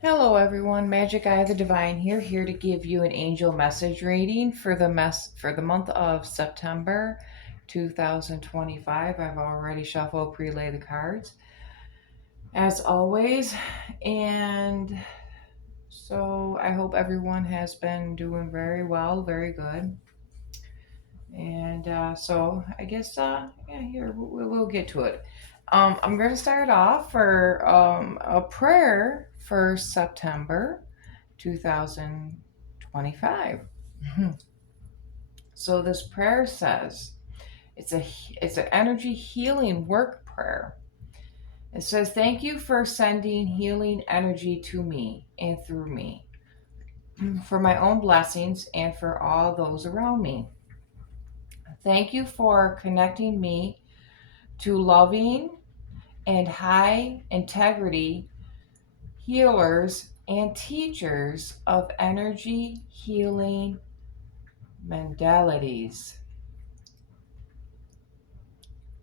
Hello everyone, Magic Eye of the Divine here to give you an angel message reading for the month of September 2025. I've already shuffled prelay the cards as always, and so I hope everyone has been doing very well, very good. And so I guess yeah, here we'll get to it. I'm going to start off for a prayer for September 2025. So this prayer says it's an energy healing work prayer. It says, "Thank you for sending healing energy to me and through me, for my own blessings and for all those around me. Thank you for connecting me to loving and high integrity healers and teachers of energy healing modalities."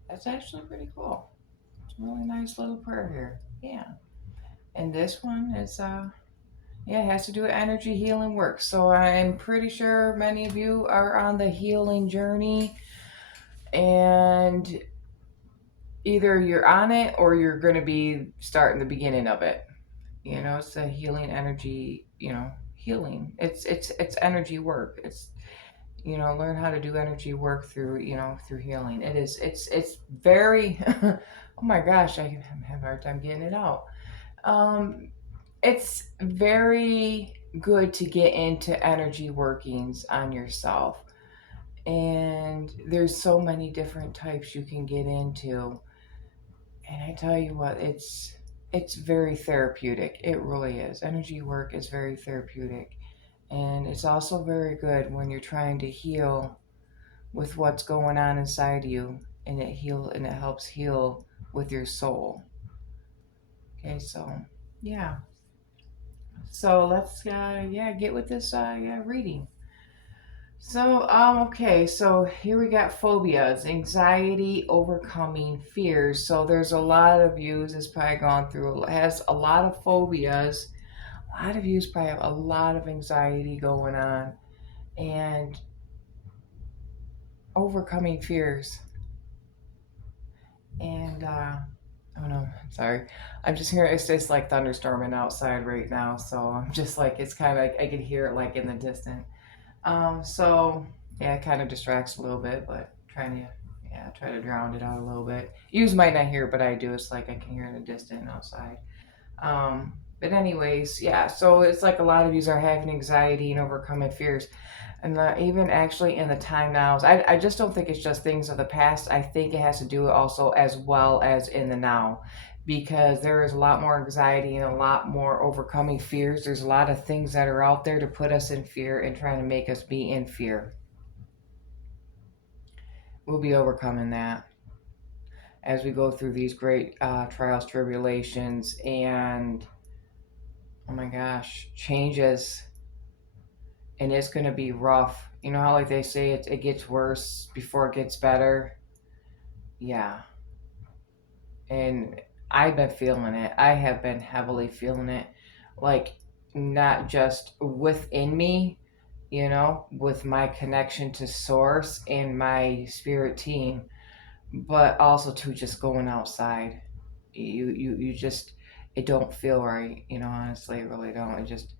That's actually pretty cool. It's a really nice little prayer here. Yeah. And this one is yeah, it has to do with energy healing work. So I'm pretty sure many of you are on the healing journey, and either you're on it or you're going to be starting the beginning of it. You know, it's a healing energy, healing. It's energy work. It's learn how to do energy work through, through healing. It's very oh my gosh, I have a hard time getting it out. Um, it's very good to get into energy workings on yourself. And there's so many different types you can get into. And I tell you what, it's very therapeutic. It really is. Energy work is very therapeutic. And it's also very good when you're trying to heal with what's going on inside you, and it helps heal with your soul. Okay, so yeah. So let's yeah, get with this yeah, reading. So okay, so here we got phobias, anxiety, overcoming fears. So there's a lot of yous that's probably gone through, has a lot of phobias. A lot of yous probably have a lot of anxiety going on, and overcoming fears. And oh no, sorry. I'm just hearing it's just like thunderstorming outside right now, so I'm just like it's kind of like I can hear it like in the distance. So yeah, it kind of distracts a little bit, but trying to yeah try to drown it out a little bit. You might not hear, but I do. It's like I can hear in the distance outside. But anyways, yeah. So it's like a lot of you are having anxiety and overcoming fears, and even actually in the time now. I just don't think it's just things of the past. I think it has to do also as well as in the now, because there is a lot more anxiety and a lot more overcoming fears. There's a lot of things that are out there to put us in fear and trying to make us be in fear. We'll be overcoming that as we go through these great trials, tribulations, and oh my gosh, changes. And it's going to be rough. You know how, like they say, it gets worse before it gets better? Yeah. And I've been feeling it. I have been heavily feeling it. Like, not just within me, with my connection to Source and my spirit team, but also to just going outside. You just, it don't feel right. Honestly, it really don't. It just,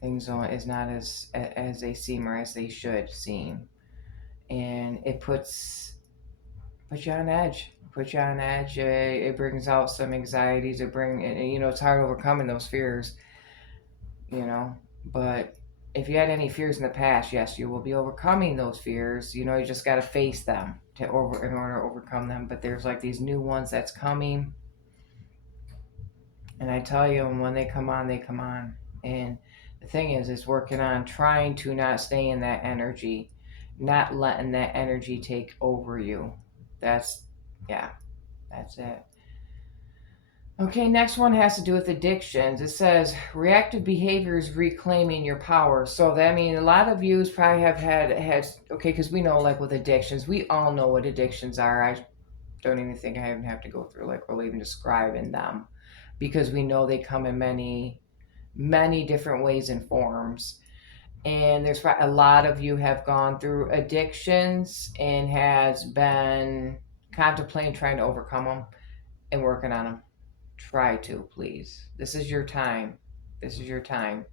things don't, is not as they seem or as they should seem. And it puts you on edge. Puts you on edge. It brings out some anxieties. It's hard overcoming those fears. You know, but if you had any fears in the past, yes, you will be overcoming those fears. You just got to face them in order to overcome them. But there's like these new ones that's coming, and I tell you, when they come on, they come on. And the thing is working on trying to not stay in that energy, not letting that energy take over you. That's, yeah, that's it. Okay, next one has to do with addictions. It says reactive behaviors reclaiming your power. So that means a lot of you probably have has okay, because we know, like with addictions, we all know what addictions are. I don't even think I even have to go through like really even describing them, because we know they come in many. many different ways and forms. And there's a lot of you have gone through addictions and has been contemplating trying to overcome them and working on them. Try to, please. This is your time. This is your time.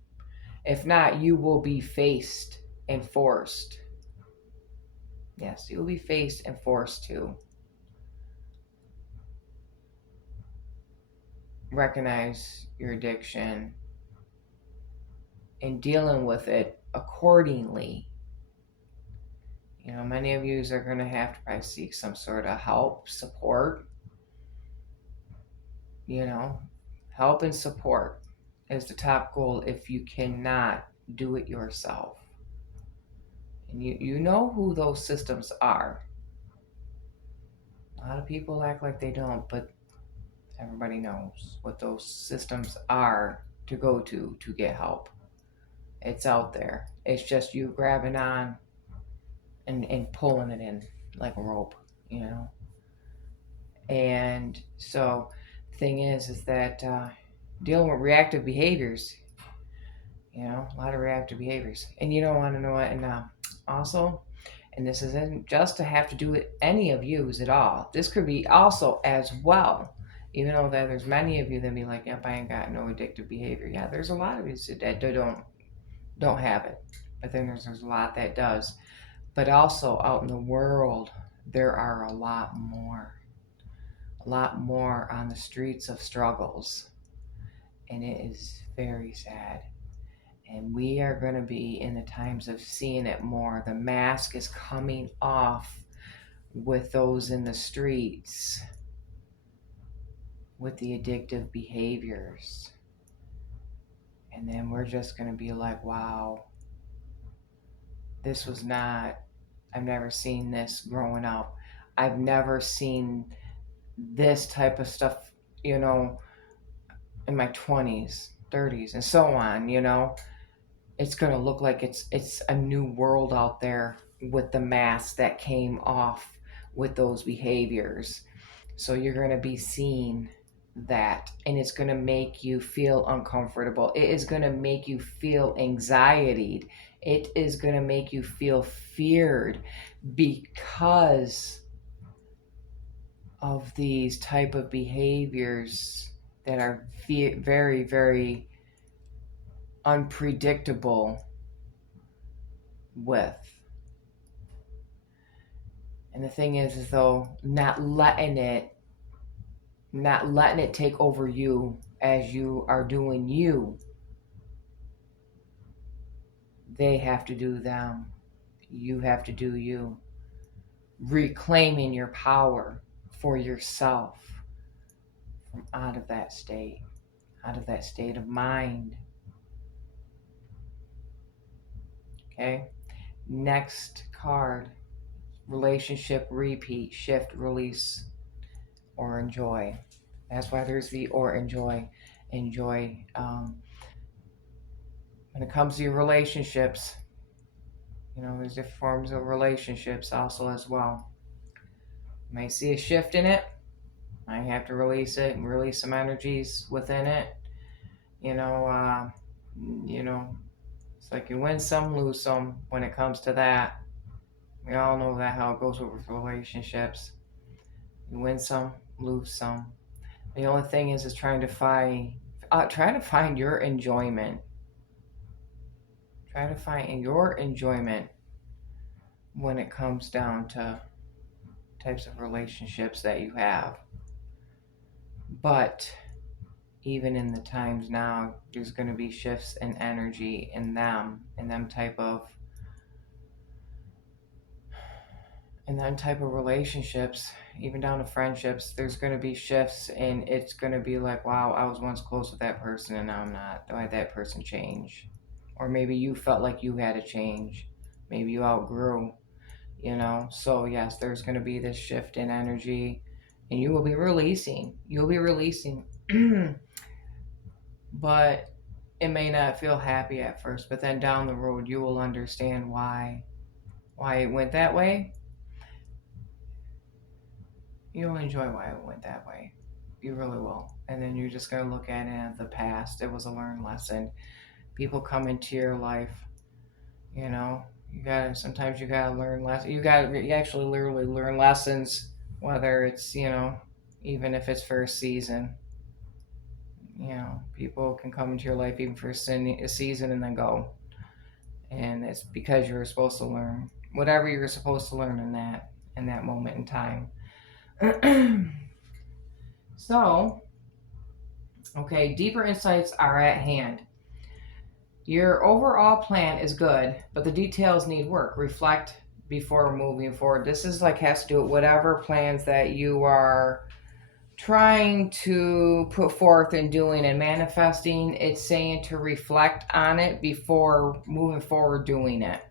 If not, you will be faced and forced. Yes, you will be faced and forced to recognize your addiction and dealing with it accordingly. You know, many of you are going to have to probably seek some sort of help, support. You know, help and support is the top goal if you cannot do it yourself. And you know who those systems are. A lot of people act like they don't, but everybody knows what those systems are to go to get help. It's out there. It's just you grabbing on and pulling it in like a rope, you know. And so the thing is that dealing with reactive behaviors, you know, a lot of reactive behaviors, and you don't want to know it. And also, and this isn't just to have to do with any of yous at all. This could be also as well. Even though that there's many of you that be like, yep, I ain't got no addictive behavior. Yeah, there's a lot of you that don't have it, but then there's a lot that does. But also out in the world, there are a lot more on the streets of struggles, and it is very sad. And we are going to be in the times of seeing it more. The mask is coming off with those in the streets with the addictive behaviors. And then we're just going to be like, wow, this was not, I've never seen this growing up. I've never seen this type of stuff, you know, in my 20s, 30s, and so on, you know. It's going to look like it's a new world out there with the mask that came off with those behaviors. So you're going to be seeing that, and it's going to make you feel uncomfortable. It is going to make you feel anxiety. It is going to make you feel feared because of these type of behaviors that are very, very unpredictable with. And the thing is though, not letting it take over you as you are doing you. They have to do them. You have to do you. Reclaiming your power for yourself from out of that state of mind. Okay? Next card, relationship repeat, shift, release, or enjoy. That's why there's the or enjoy. Enjoy. When it comes to your relationships, you know, there's different forms of relationships also as well. You may see a shift in it. I have to release it and release some energies within it. You know, it's like you win some, lose some when it comes to that. We all know that how it goes with relationships. You win some, lose some. The only thing is trying to find your enjoyment. Try to find your enjoyment when it comes down to types of relationships that you have. But even in the times now, there's going to be shifts in energy in them type of relationships, even down to friendships. There's going to be shifts, and it's going to be like, wow, I was once close with that person and now I'm not. Why did that person change? Or maybe you felt like you had to change. Maybe you outgrew, you know. So yes, there's going to be this shift in energy, and you will be releasing. But it may not feel happy at first, but then down the road you will understand why it went that way. You'll enjoy why it went that way. You really will. And then you're just going to look at it as the past. It was a learned lesson. People come into your life, you know. Sometimes you gotta learn lessons. You actually literally learn lessons, whether it's, even if it's for a season. People can come into your life even for a season and then go. And it's because you're supposed to learn whatever you're supposed to learn in that moment in time. So, okay, deeper insights are at hand. Your overall plan is good, but the details need work. Reflect before moving forward. This is like has to do with whatever plans that you are trying to put forth and doing and manifesting. It's saying to reflect on it before moving forward doing it.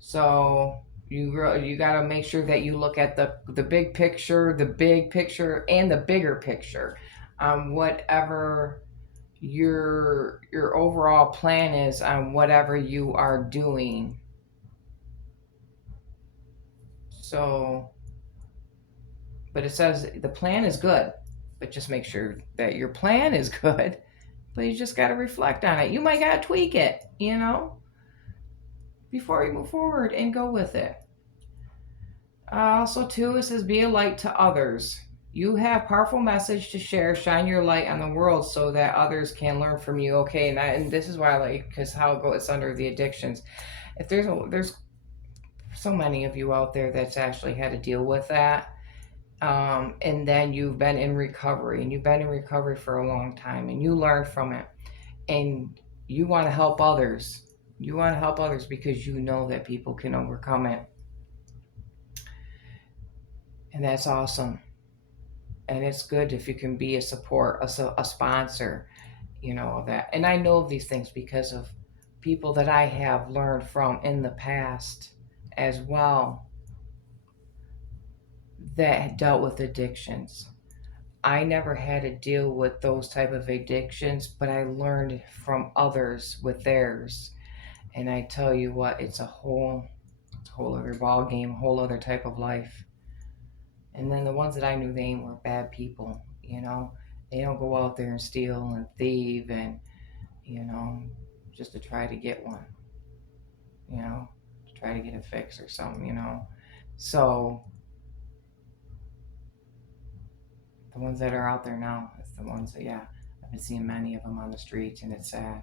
So you got to make sure that you look at the big picture, and the bigger picture, whatever your overall plan is on whatever you are doing. So, but it says the plan is good, but just make sure that your plan is good. But you just got to reflect on it. You might got to tweak it, before you move forward and go with it. Also, too, it says be a light to others. You have powerful message to share. Shine your light on the world so that others can learn from you. Okay, and this is why I like, because how it goes, it's under the addictions. If there's so many of you out there that's actually had to deal with that, and then you've been in recovery, and you've been in recovery for a long time, and you learned from it, and you want to help others. You want to help others because you know that people can overcome it. And that's awesome. And it's good if you can be a support, a sponsor, of that. And I know of these things because of people that I have learned from in the past as well that dealt with addictions. I never had to deal with those type of addictions, but I learned from others with theirs. And I tell you what, it's a whole other ball game, a whole other type of life. And then the ones that I knew, they were bad people, They don't go out there and steal and thieve and, just to try to get one, to try to get a fix or something, So the ones that are out there now, it's the ones that, I've been seeing many of them on the streets, and it's sad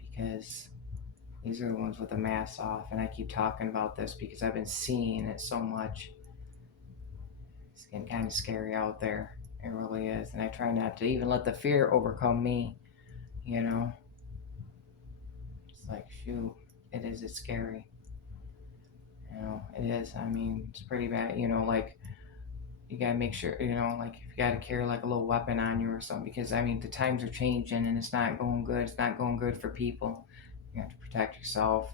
because these are the ones with the masks off. And I keep talking about this because I've been seeing it so much. It's getting kind of scary out there. It really is. And I try not to even let the fear overcome me, It's like, shoot, it's scary. It is. I mean, it's pretty bad, like you gotta make sure, like if you gotta carry like a little weapon on you or something, because I mean the times are changing and it's not going good. It's not going good for people. You have to protect yourself.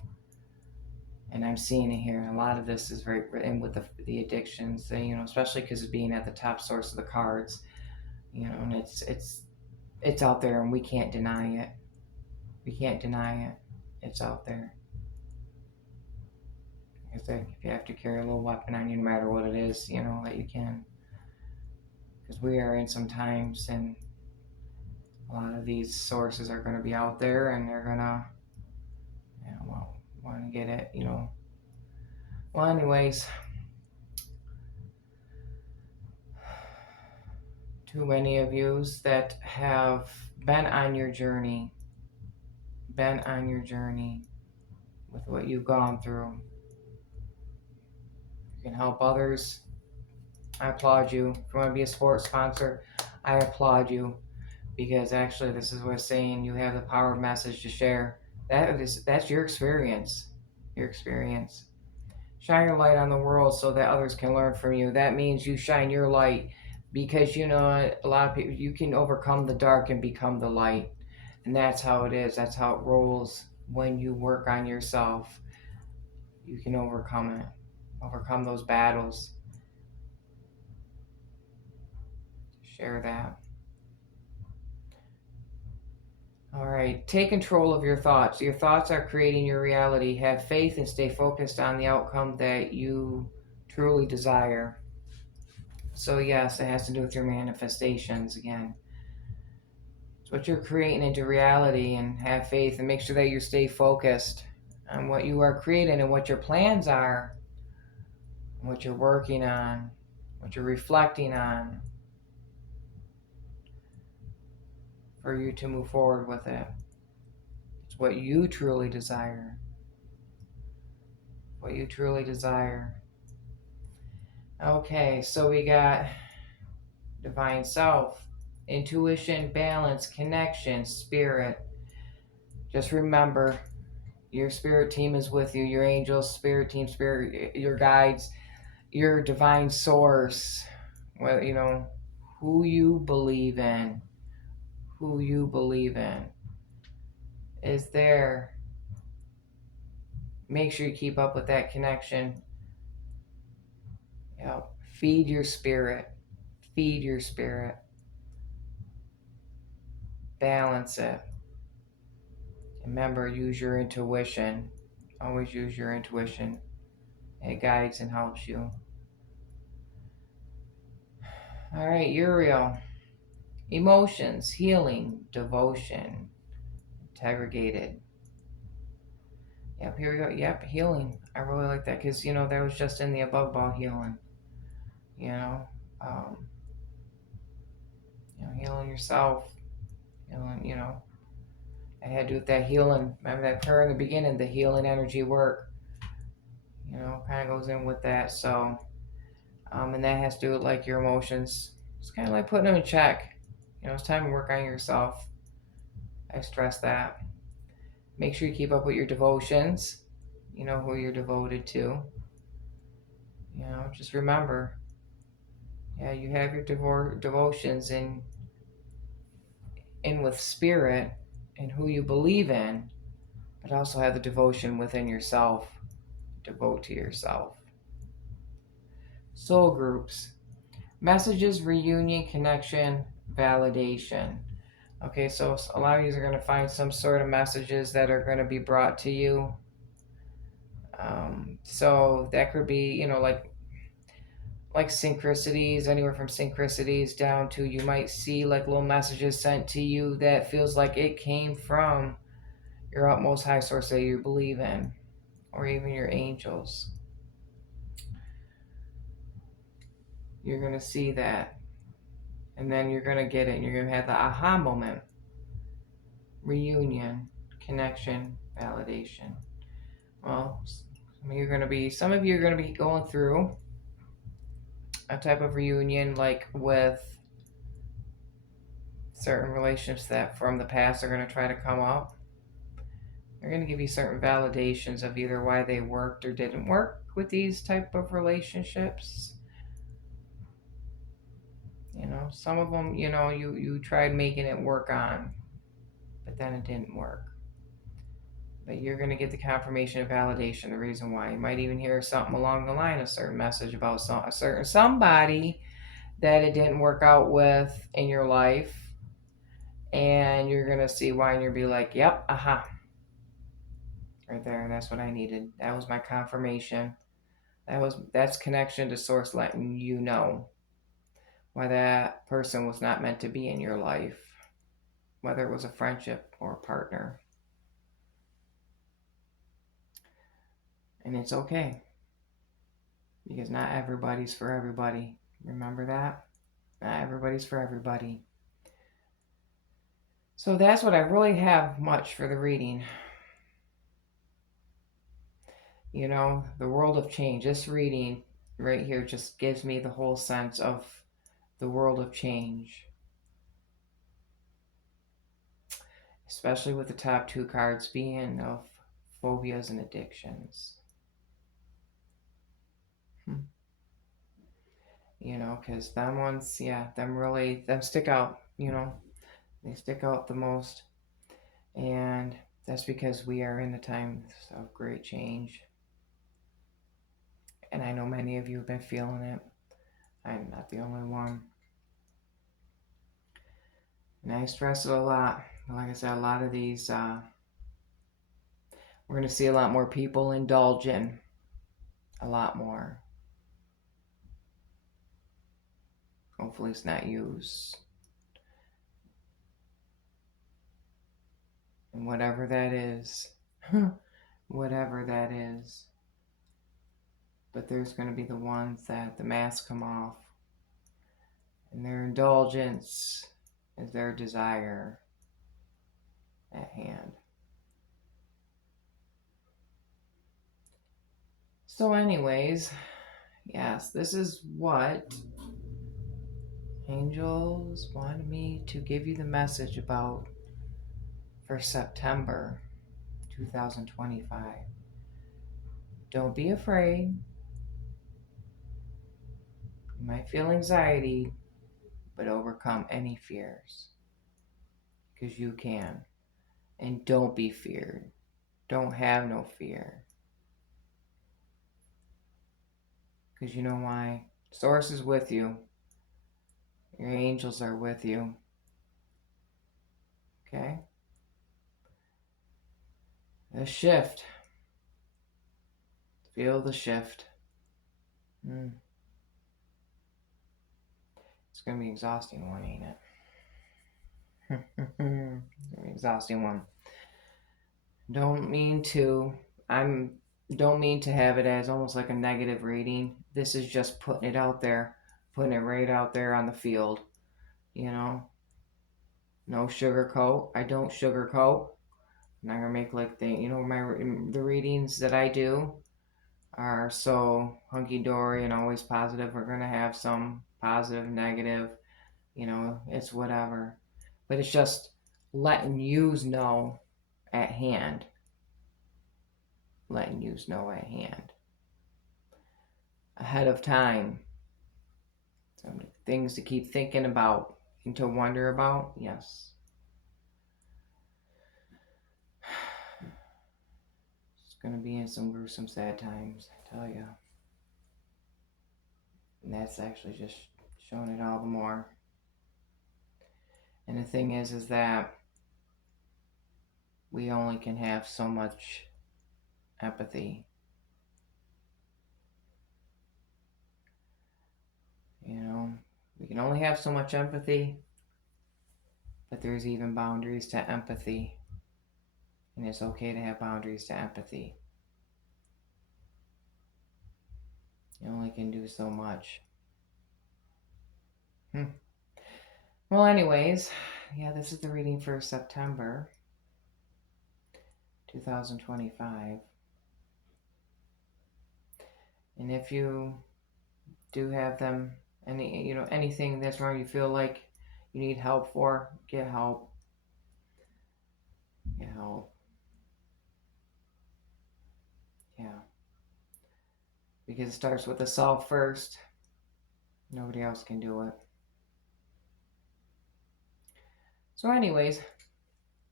And I'm seeing it here. And a lot of this is very, and with the addictions, especially because of being at the top source of the cards, and it's out there, and we can't deny it. We can't deny it. It's out there. If you have to carry a little weapon on you, no matter what it is, that you can. Because we are in some times, and a lot of these sources are going to be out there, and they're going to, want to get it, Well, anyways, too many of yous that have been on your journey with what you've gone through. You can help others. I applaud you. If you want to be a sports sponsor, I applaud you, because actually this is what it's saying. You have the power of message to share. That's your experience. Your experience. Shine your light on the world so that others can learn from you. That means you shine your light, because a lot of people, you can overcome the dark and become the light. And that's how it is. That's how it rolls. When you work on yourself, you can overcome it. Overcome those battles. Share that. All right. Take control of your thoughts. Your thoughts are creating your reality. Have faith and stay focused on the outcome that you truly desire. So yes, it has to do with your manifestations again. It's what you're creating into reality, and have faith and make sure that you stay focused on what you are creating and what your plans are, what you're working on, what you're reflecting on for you to move forward with it. It's what you truly desire. What you truly desire. Okay, so we got divine self, intuition, balance, connection, spirit. Just remember, your spirit team is with you, your angels, spirit team, spirit, your guides, your divine source. Well, you know, who you believe in, who you believe in is there. Make sure you keep up with that connection. You know, feed your spirit, feed your spirit, balance it. Remember, use your intuition. Always use your intuition. It guides and helps you. All right, Uriel. Emotions, healing, devotion, segregated. Yep, here we go. Yep, healing. I really like that because, you know, that was just in the above ball healing. You know, um, healing yourself, healing, I had to do with that healing. Remember that prayer in the beginning, the healing energy work, kind of goes in with that. So, and that has to do with like your emotions. It's kind of like putting them in check. It's time to work on yourself. I stress that. Make sure you keep up with your devotions. You know who you're devoted to. Just remember, you have your devotions in with spirit and who you believe in, but also have the devotion within yourself. Devote to yourself. Soul groups. Messages, reunion, connection, validation. Okay, so a lot of you are going to find some sort of messages that are going to be brought to you. So that could be, like synchronicities, anywhere from synchronicities down to you might see like little messages sent to you that feels like it came from your utmost high source that you believe in, or even your angels. You're going to see that. And then you're going to get it and you're going to have the aha moment. Reunion, connection, validation. Well, some of you are going to be going through a type of reunion like with certain relationships that from the past are going to try to come up. They're going to give you certain validations of either why they worked or didn't work with these type of relationships. Some of them, you tried making it work on, but then it didn't work. But you're going to get the confirmation and validation, the reason why. You might even hear something along the line, a certain message about a certain somebody that it didn't work out with in your life. And you're going to see why, and you'll be like, yep, aha. Right there, that's what I needed. That was my confirmation. That's connection to source letting you know why that person was not meant to be in your life, whether it was a friendship or a partner. And it's okay, because not everybody's for everybody. Remember that? Not everybody's for everybody. So that's what I really have much for the reading. The world of change. This reading right here just gives me the whole sense of the world of change. Especially with the top two cards being of phobias and addictions. Because them ones, them stick out, they stick out the most. And that's because we are in the times of great change. And I know many of you have been feeling it. I'm not the only one. And I stress it a lot. Like I said, a lot of these, we're going to see a lot more people indulge in. A lot more. Hopefully it's not used. And whatever that is, whatever that is. But there's going to be the ones that the masks come off, and their indulgence is their desire at hand. So anyways, yes, this is what angels wanted me to give you the message about for September 2025. Don't be afraid. You might feel anxiety, but overcome any fears because you can. And don't be feared. Don't have no fear. Because you know why? Source is with you. Your angels are with you. Okay? The shift. Feel the shift. It's going to be an exhausting one, ain't it? An exhausting one. Don't mean to have it as almost like a negative reading. This is just putting it out there, putting it right out there on the field. You know, no sugarcoat. I don't sugarcoat. I'm not gonna make like the readings that I do are so hunky dory and always positive. We're gonna have some positive, negative. It's whatever, but it's just letting yous know at hand. Letting yous know at hand. Ahead of time. Some things to keep thinking about and to wonder about. Yes. It's going to be in some gruesome, sad times, I tell you. And that's actually just showing it all the more. And the thing is that we only can have so much empathy. We can only have so much empathy, but there's even boundaries to empathy. And it's okay to have boundaries to empathy. You only can do so much. Well, anyways, yeah, this is the reading for September 2025. And if you do have them, anything that's wrong, you feel like you need help for, get help. Get help. Yeah. Because it starts with the self first. Nobody else can do it. So anyways,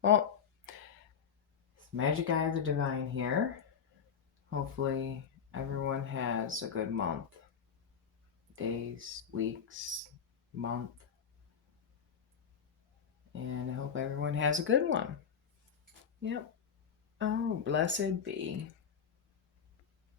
well, it's Magic Eye of the Divine here. Hopefully everyone has a good month. Days, weeks, month. And I hope everyone has a good one. Yep. Oh, blessed be.